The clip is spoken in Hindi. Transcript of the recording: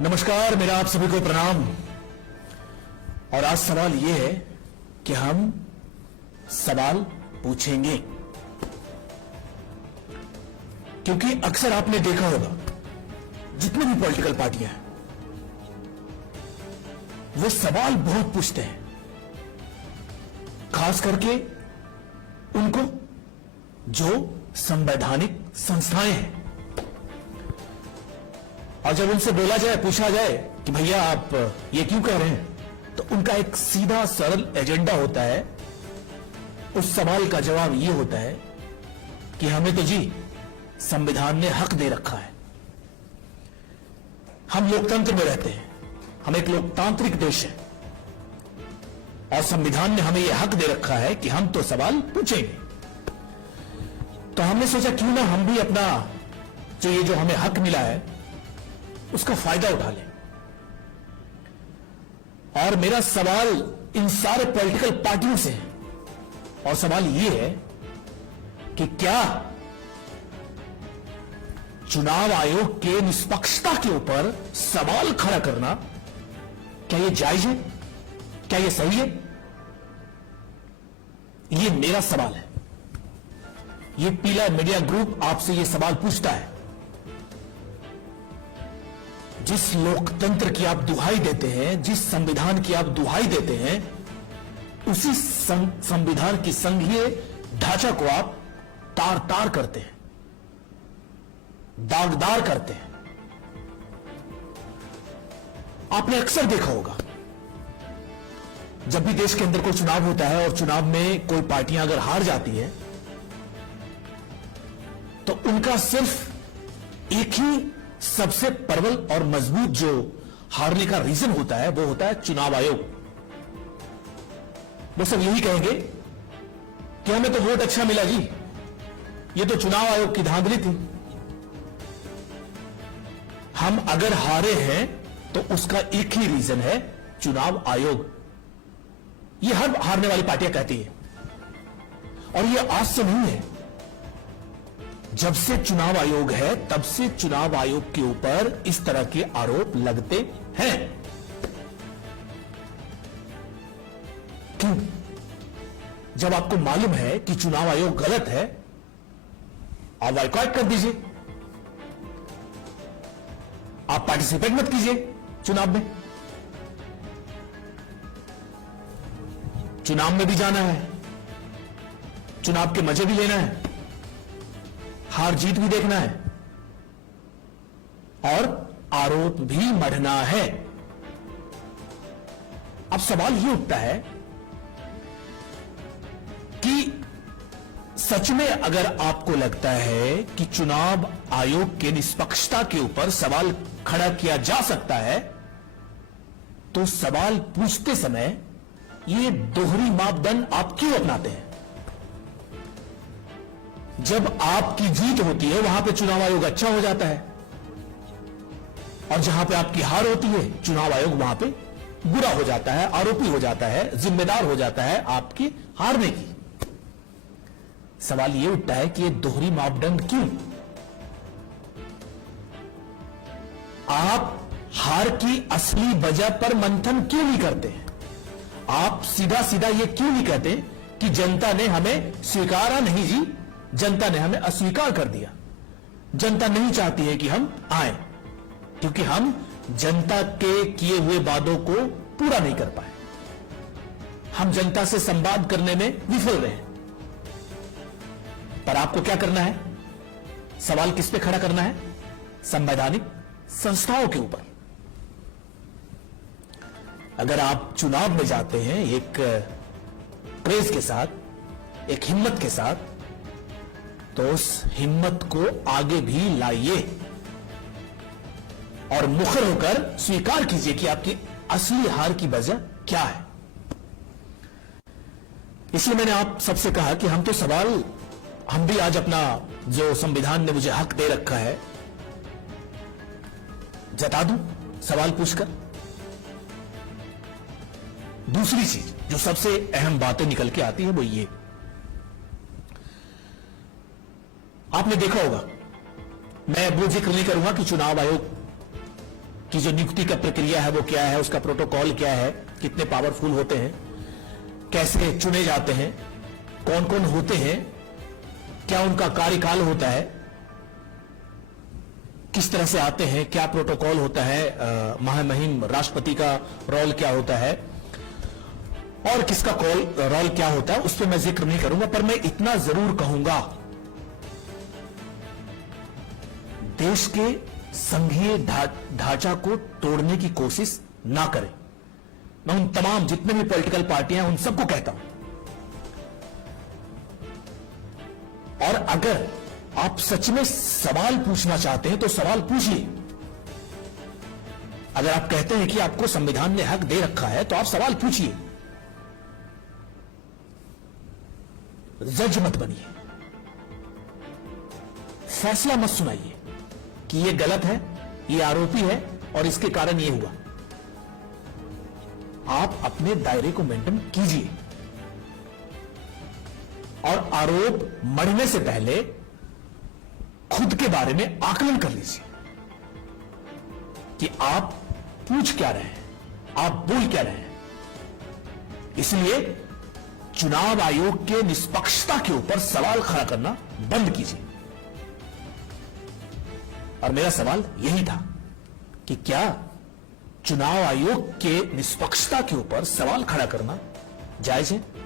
नमस्कार, मेरा आप सभी को प्रणाम। और आज सवाल यह है कि हम सवाल पूछेंगे, क्योंकि अक्सर आपने देखा होगा जितनी भी पॉलिटिकल पार्टियां हैं वो सवाल बहुत पूछते हैं, खास करके उनको जो संवैधानिक संस्थाएं हैं। और जब उनसे बोला जाए, पूछा जाए कि भैया आप ये क्यों कह रहे हैं, तो उनका एक सीधा सरल एजेंडा होता है। उस सवाल का जवाब ये होता है कि हमें तो जी संविधान ने हक दे रखा है, हम लोकतंत्र में रहते हैं, हम एक लोकतांत्रिक देश है और संविधान ने हमें यह हक दे रखा है कि हम तो सवाल पूछेंगे। तो हमने सोचा क्यों ना हम भी अपना जो हमें हक मिला है उसका फायदा उठा लें। और मेरा सवाल इन सारे पॉलिटिकल पार्टियों से है, और सवाल यह है कि क्या चुनाव आयोग के निष्पक्षता के ऊपर सवाल खड़ा करना, क्या यह जायज है, क्या यह सही है? यह मेरा सवाल है। यह पीला मीडिया ग्रुप आपसे यह सवाल पूछता है। जिस लोकतंत्र की आप दुहाई देते हैं, जिस संविधान की आप दुहाई देते हैं, उसी संविधान की संघीय ढांचा को आप तार तार करते हैं, दागदार करते हैं। आपने अक्सर देखा होगा जब भी देश के अंदर कोई चुनाव होता है और चुनाव में कोई पार्टियां अगर हार जाती है तो उनका सिर्फ एक ही सबसे प्रबल और मजबूत जो हारने का रीजन होता है वो होता है चुनाव आयोग। वो सब यही कहेंगे कि हमें तो वोट अच्छा मिला जी, ये तो चुनाव आयोग की धांधली थी। हम अगर हारे हैं तो उसका एक ही रीजन है चुनाव आयोग। ये हर हारने वाली पार्टियां कहती है, और ये आज से नहीं है। जब से चुनाव आयोग है तब से चुनाव आयोग के ऊपर इस तरह के आरोप लगते हैं। क्यों? जब आपको मालूम है कि चुनाव आयोग गलत है, आप बायकॉट कर दीजिए, आप पार्टिसिपेट मत कीजिए चुनाव में। चुनाव में भी जाना है, चुनाव के मजे भी लेना है, हार जीत भी देखना है और आरोप भी मढ़ना है। अब सवाल यह उठता है कि सच में अगर आपको लगता है कि चुनाव आयोग के निष्पक्षता के ऊपर सवाल खड़ा किया जा सकता है, तो सवाल पूछते समय ये दोहरी मापदंड आप क्यों अपनाते हैं? जब आपकी जीत होती है वहां पे चुनाव आयोग अच्छा हो जाता है, और जहां पे आपकी हार होती है चुनाव आयोग वहां पे बुरा हो जाता है, आरोपी हो जाता है, जिम्मेदार हो जाता है आपकी हारने की। सवाल यह उठता है कि ये दोहरी मापदंड क्यों? आप हार की असली वजह पर मंथन क्यों नहीं करते हैं? आप सीधा सीधा ये क्यों नहीं कहते कि जनता ने हमें स्वीकारा नहीं जी, जनता ने हमें अस्वीकार कर दिया, जनता नहीं चाहती है कि हम आए, क्योंकि हम जनता के किए हुए वादों को पूरा नहीं कर पाए, हम जनता से संवाद करने में विफल रहे। पर आपको क्या करना है? सवाल किस पे खड़ा करना है? संवैधानिक संस्थाओं के ऊपर। अगर आप चुनाव में जाते हैं एक क्रेज के साथ, एक हिम्मत के साथ, तो उस हिम्मत को आगे भी लाइए और मुखर होकर स्वीकार कीजिए कि आपकी असली हार की वजह क्या है। इसलिए मैंने आप सबसे कहा कि हम तो सवाल, हम भी आज अपना जो संविधान ने मुझे हक दे रखा है जता दूं सवाल पूछकर। दूसरी चीज जो सबसे अहम बातें निकल के आती है वो ये, आपने देखा होगा, मैं वो जिक्र नहीं करूंगा कि चुनाव आयोग कि जो नियुक्ति का प्रक्रिया है वो क्या है, उसका प्रोटोकॉल क्या है, कितने पावरफुल होते हैं, कैसे चुने जाते हैं, कौन कौन होते हैं, क्या उनका कार्यकाल होता है, किस तरह से आते हैं, क्या प्रोटोकॉल होता है, महामहिम राष्ट्रपति का रोल क्या होता है और किसका रोल क्या होता है, उस पर मैं जिक्र नहीं करूंगा। पर मैं इतना जरूर कहूंगा, देश के संघीय ढांचा को तोड़ने की कोशिश ना करें। मैं उन तमाम जितने भी पॉलिटिकल पार्टियां हैं उन सबको कहता हूं, और अगर आप सच में सवाल पूछना चाहते हैं तो सवाल पूछिए। अगर आप कहते हैं कि आपको संविधान ने हक दे रखा है तो आप सवाल पूछिए, जज मत बनिए, फैसला मत सुनाइए कि यह गलत है, यह आरोपी है और इसके कारण यह हुआ। आप अपने दायरे को मेंटेन कीजिए और आरोप मढ़ने से पहले खुद के बारे में आकलन कर लीजिए कि आप पूछ क्या रहे हैं, आप बोल क्या रहे हैं। इसलिए चुनाव आयोग के निष्पक्षता के ऊपर सवाल खड़ा करना बंद कीजिए। और मेरा सवाल यही था कि क्या चुनाव आयोग के निष्पक्षता के ऊपर सवाल खड़ा करना जायज है?